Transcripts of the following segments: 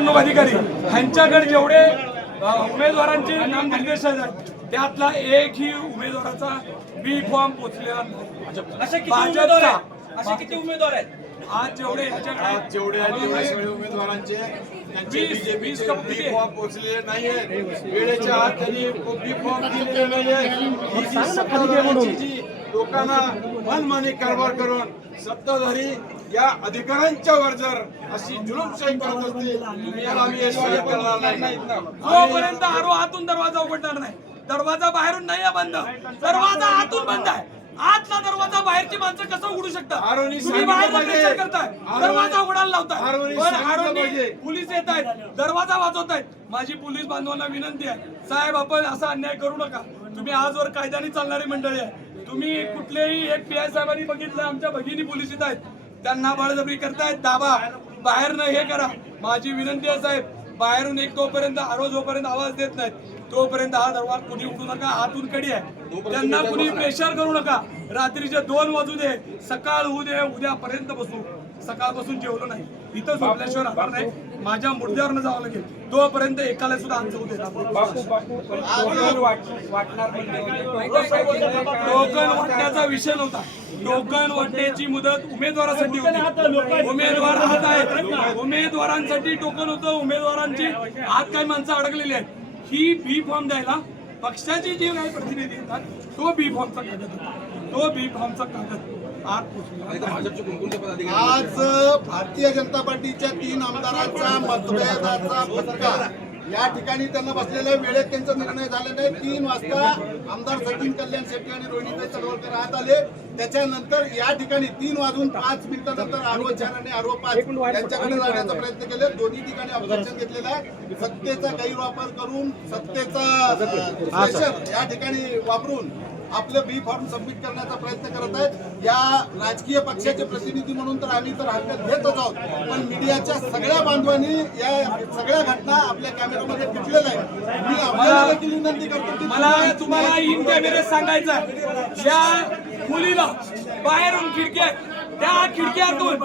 निवडणूक अधिकारी ह्यांच्याकडे जेवढे उमेदवारांचे नामनिर्देश आहेत त्यातला एकही उमेदवाराचा बी फॉर्म पोचलेला नाही. किती उमेदवार भाजपचा आहेत? असे किती उमेदवार आहेत? आज जेवढे यांच्याकडे आज जेवढे आहेत तेवढे सगळे उमेदवारांचे त्यांचे बी. फॉर्म पोहोचलेले वेळेच्या आत त्यांनी बी फॉर्म दिलेले ही लोकांना मनमानी कारभार करून सत्ताधारी या अधिकाऱ्यांच्या वर जर अशी जुलूमशाही करत असतील याला आम्ही हे सहन करणार नाही. जोपर्यंत आरो आतून दरवाजा उघडणार नाही दरवाजा बाहेरून नाही आहे बंद. दरवाजा आतून बंद आहे. आतला दरवाजा बाहेरची माणसं कसं उघडू शकतात? तुम्ही बाहेर. प्रेशर करताय. दरवाजा उघडायला लावताय. आरोनी पण आरोनी. पोलीस येत आहेत. दरवाजा वाजवत आहेत माझी पोलीस बांधवांना विनंती आहे. साहेब आपण असा अन्याय करू नका. तुम्ही आजवर कायद्याने चालणारी मंडळी आहे. तुम्ही कुठलेही एक पी आय साहेबांनी बघितलं आमच्या भगिनी पोलीस येत आहेत. त्यांना बळजबरी करतायत. दाबा. बाहेरनं हे करा. माझी विनंती आहे साहेब बाहेरून एक तोपर्यंत आरोज जोपर्यंत आवाज देत नाहीत. तोपर्यंत हा दरवाजा कुणी उठू नका हातून कडी आहे. त्यांना कुणी प्रेशर करू नका. रात्रीचे दोन वाजू दे सकाळ होऊ दे उद्यापर्यंत बसू. सकाळपासून जेवलो नाही. इथं झोपल्याशिवाय राहणार नाही. माझ्या मुर्द्यावरनं जावं लागेल. तोपर्यंत एकाला सुद्धा आमचं होते टोकन वाटण्याचा विषय नव्हता. टोकन वाटण्याची मुदत उमेदवारासाठी होती. उमेदवार हात आहेत. उमेदवारांसाठी टोकन होतं. उमेदवारांची आत काही माणसं अडकलेली आहेत. ही बी फॉर्म द्यायला पक्षाचे जे काही प्रतिनिधी येतात तो बी फॉर्मचा कागद होता. तो बी फॉर्मचा कागद आज भारतीय जनता पार्टीच्या तीन आमदारांचा मतभेदाचा फटका या ठिकाणी त्यांना बसलेल्या वेळेत त्यांचा निर्णय झाला नाही तीन वाजता आमदार सचिन कल्याण शेट्टी आणि रोहिणीताई चळवळकर आत आले. त्याच्यानंतर या ठिकाणी तीन वाजून पाच मिनिटानंतर आरो चार आणि आरो पाच यांच्याकडे जाण्याचा प्रयत्न केले दोन्ही ठिकाणी ऑब्जेक्शन घेतलेलं आहे. सत्तेचा गैरवापर करून सत्तेचा या ठिकाणी वापरून आपलं बी फॉर्म सबमिट करण्याचा प्रयत्न करत आहेत. या राजकीय पक्षाचे प्रतिनिधी म्हणून तर आम्ही तर हरकत घेतच आहोत. पण मीडियाच्या सगळ्या बांधवांनी या सगळ्या घटना आपल्या कॅमेऱ्यामध्ये टिपलेल्या आहेत. मी आपल्याला विनंती करतो की मला तुम्हाला इन कॅमेरे सांगायचं. या मुलीला बाहेरून खिडकी आहे त्या खिडक्यातून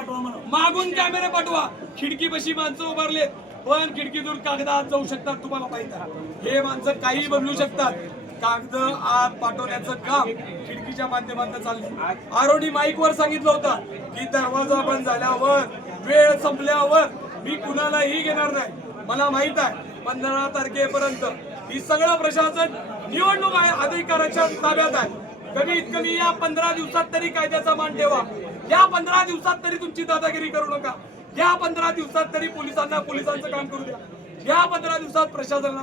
मागून कॅमेरे पाठवा. खिडकी पशी माणसं उभारलेत. पण खिडकीतून कागदात जाऊ शकतात तुम्हाला माहीत आहे. हे माणसं काही बदलू शकतात. कागद आत पाठवण्याचं काम खिडकीच्या माध्यमातून चाललंय आरोडी माईक वर सांगितलं होतं की दरवाजा बंद झाल्यावर वेळ संपल्यावर मी कुणालाही घेणार नाही. मला माहीत आहे पंधरा तारखेपर्यंत ही सगळं प्रशासन निवडणूक आहे अधिकाराच्या ताब्यात आहे. कमीत कमी या पंधरा दिवसात तरी कायद्याचा मान ठेवा. या पंधरा दिवसात तरी तुमची दादागिरी करू नका. या पंधरा दिवसात तरी पोलिसांना पोलिसांचं काम करू द्या. या पंधरा दिवसात प्रशासनाला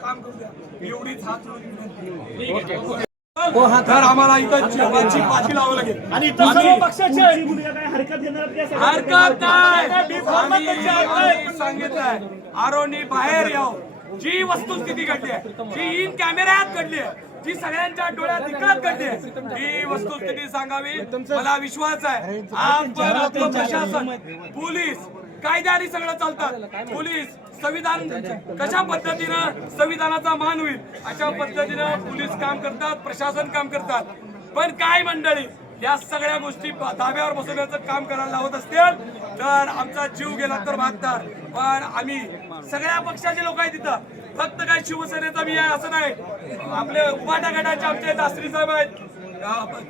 काम करू द्या. एवढीच हात विनंती. तर आम्हाला इथं जीवाची पाठी लावावं लागेल. आणि इतर सर्व हरकत घेणार नाही असं- हरकत नाही. आम्ही- सांगितलंय. आरोनी बाहेर याव. जी वस्तुस्थिती घडली आहे जी इन कॅमेऱ्यात घडली आहे जी सगळ्यांच्या डोळ्यात दिकळत घडली आहे ती वस्तुस्थिती सांगावी मला विश्वास आहे. आज पण आपलं प्रशासन पोलीस कायद्याने सगळं चालतात पोलीस संविधान कशा पद्धतीनं संविधानाचा मान होईल? अशा पद्धतीनं पोलीस काम करतात प्रशासन काम करतात. पण काय मंडळी या सगळ्या गोष्टी धाब्यावर बसवण्याचं काम करायला लावत असतील तर आमचा जीव गेला तर भागणार पण आम्ही सगळ्या पक्षाचे लोक आहेत तिथं फक्त काय शिवसेनेचा मी आहे असं नाही. आपले उभाटा गटाचे आमचे दासरी साहेब आहेत.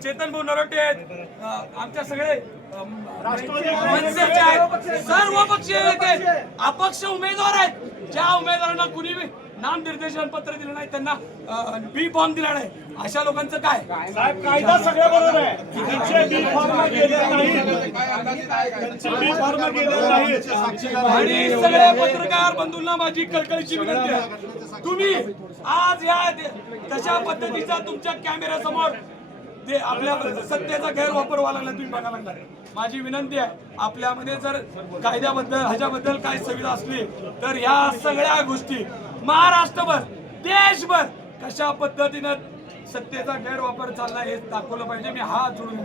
चेतन भाऊ नरोटे आहेत. आमच्या सगळे मनसेचे आहेत. सर्व पक्षीय नेते अपक्ष उमेदवार आहेत. ज्या उमेदवारांना कुणी बी नामनिर्देशन पत्र दिलं नाही त्यांना बी फॉर्म दिला नाही. अशा लोकांचं काय? साहेब कायदा सगळ्या बरोबर आहे. बी फॉर्म गेले आणि सगळ्या पत्रकार बंधूंना माझी कळकळीची विनंती आहे. तुम्ही आज या तशा पद्धतीचा तुमच्या कॅमेरा समोर ते आपल्या सत्तेचा गैरवापर व्हायला लागला तुम्ही बघायला लागला माझी विनंती आहे आपल्यामध्ये जर कायद्याबद्दल ह्याच्याबद्दल काय सुविधा असली तर ह्या सगळ्या गोष्टी महाराष्ट्रभर देशभर कशा पद्धतीनं सत्तेचा गैरवापर चालला हे दाखवलं पाहिजे. मी हात जोडून